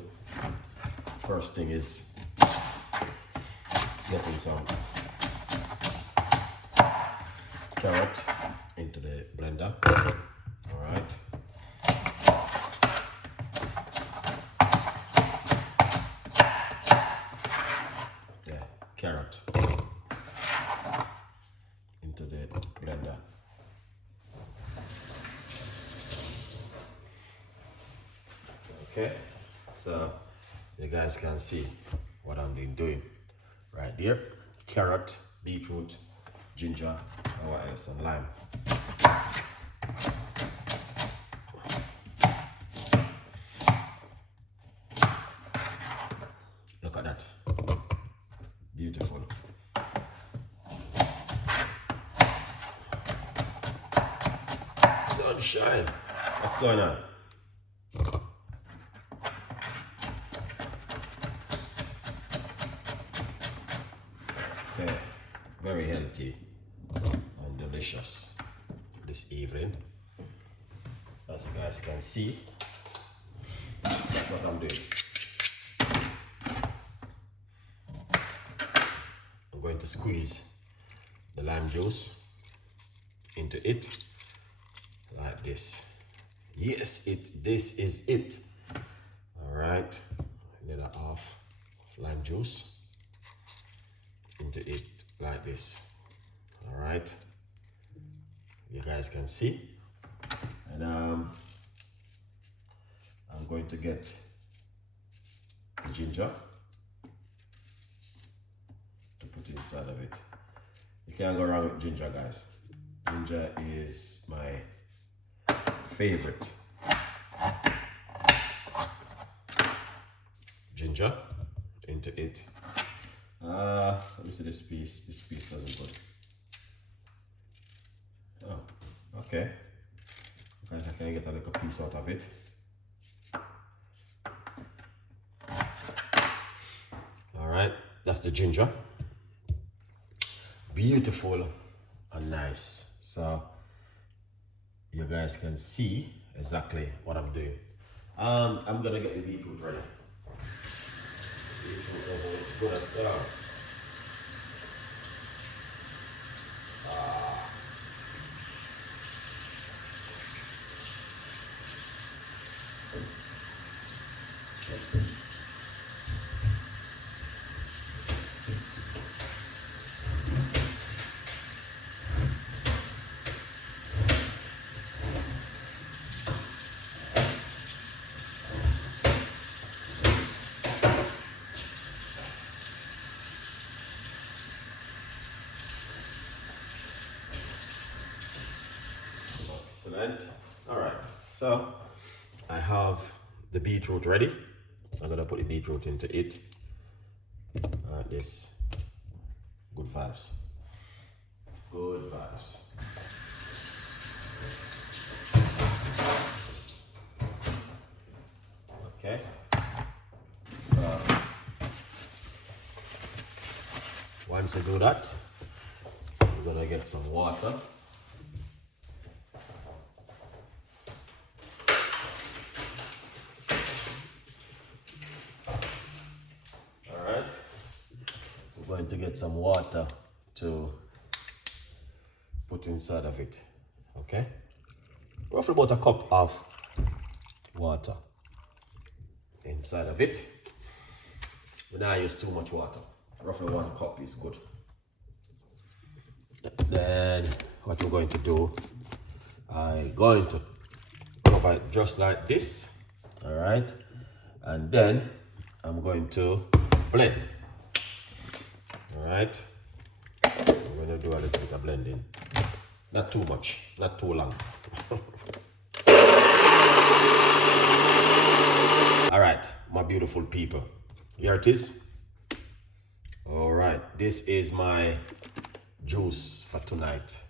do. First thing is getting some carrot into the blender. All right. Yeah, carrot into the blender. Okay, so you guys can see what I'm doing right there. Carrot, beetroot, ginger, and what else? And lime. Look at that. Beautiful. Sunshine. What's going on? Okay, very healthy and delicious this evening. As you guys can see, that's what I'm doing. I'm going to squeeze the lime juice into it like this. Yes, this is it. All right, a little half of lime juice into it like this. All right, you guys can see. And I'm going to get the ginger to put inside of it. You can't go wrong with ginger, guys. Ginger is my favorite. Ginger into it. Let me see this piece. This piece doesn't go. Oh, okay. I can get a little piece out of it. All right, that's the ginger. Beautiful and nice. So you guys can see exactly what I'm doing. I'm gonna get the beetroot ready. Beetroot doesn't good at all. Excellent. All right, so I have the beetroot ready. So I'm gonna put the beetroot into it. Like this. Good vibes. Good vibes. Okay. So once you do that, we're gonna get some water. Going to get some water to put inside of it. Okay, roughly about a cup of water inside of it. We don't use too much water. Roughly 1 cup is good. Then what we're going to do, I'm going to cover it just like this. All right, and then I'm going to blend. All right, I'm going to do a little bit of blending. Not too much, not too long. All right, my beautiful people. Here it is. All right, this is my juice for tonight.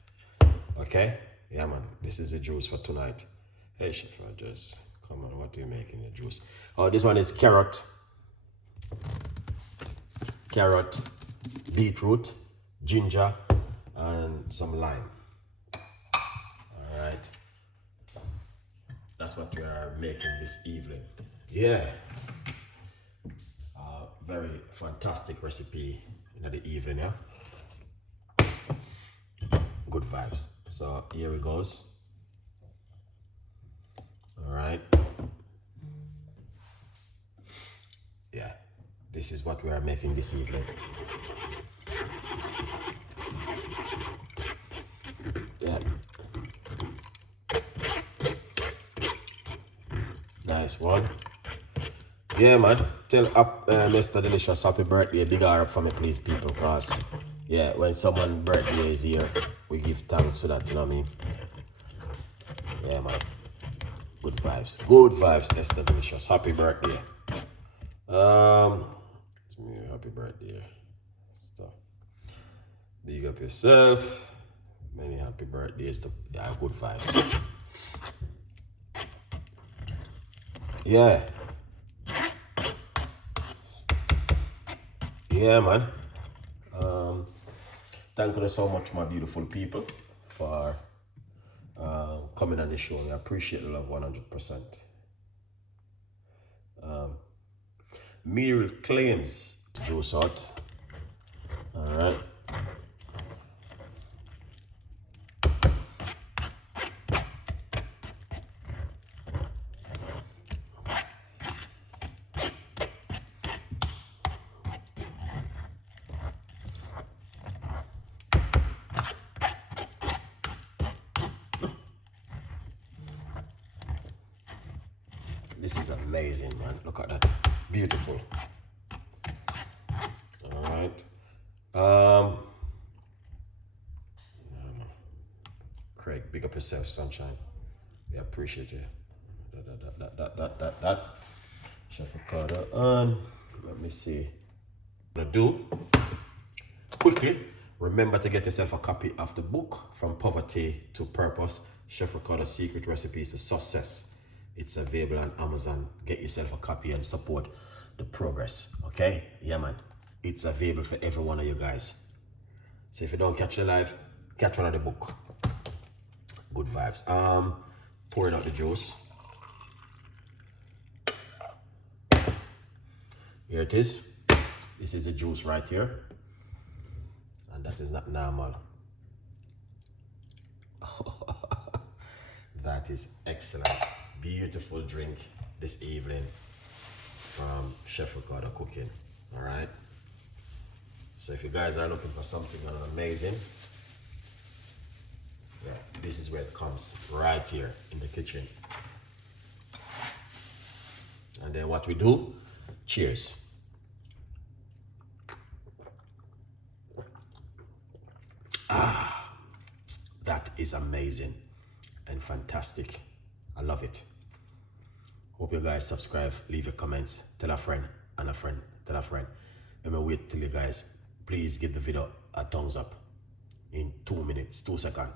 Okay, yeah man, this is the juice for tonight. Hey Chef Rogers, come on, what are you making the juice? Oh, this one is carrot, beetroot, ginger, and some lime. All right, that's what we are making this evening. Yeah, very fantastic recipe in the evening, yeah. Good vibes. So here it goes. All right. Yeah, this is what we are making this evening. Yeah. Nice one. Yeah, man. Tell Mr. Delicious happy birthday. Big R up for me, please, people. Because, yeah, when someone's birthday is here, we give thanks for that, you know what I mean? Yeah, man. Good vibes. Good vibes, Mr. Delicious. Happy birthday. It's me, happy birthday. So, big up yourself. Many happy birthdays to, yeah, good vibes. Yeah. Yeah, man. Thank you so much, my beautiful people, for coming on the show. I appreciate the love 100%. Meal claims to juice out. All right. This is amazing, man. Look at that. Beautiful. All right. Craig, big up yourself, sunshine. We appreciate you. That. Chef Ricardo. Let me see. Gonna do quickly. Remember to get yourself a copy of the book From Poverty to Purpose, Chef Ricardo's Secret Recipes to Success. It's available on Amazon. Get yourself a copy and support the progress. Okay? Yeah, man. It's available for every one of you guys. So if you don't catch the live, catch one of the book. Good vibes. Pouring out the juice. Here it is. This is the juice right here. And that is not normal. That is excellent. Beautiful drink this evening from Chef Ricardo Cooking. All right. So if you guys are looking for something amazing, yeah, this is where it comes, right here in the kitchen. And then what we do, cheers. That is amazing and fantastic. I love it. Hope you guys subscribe, leave your comments, tell a friend and a friend, tell a friend. Let me wait till you guys, please give the video a thumbs up in 2 minutes, 2 seconds.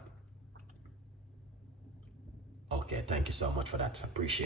Okay, thank you so much for that. Appreciate it.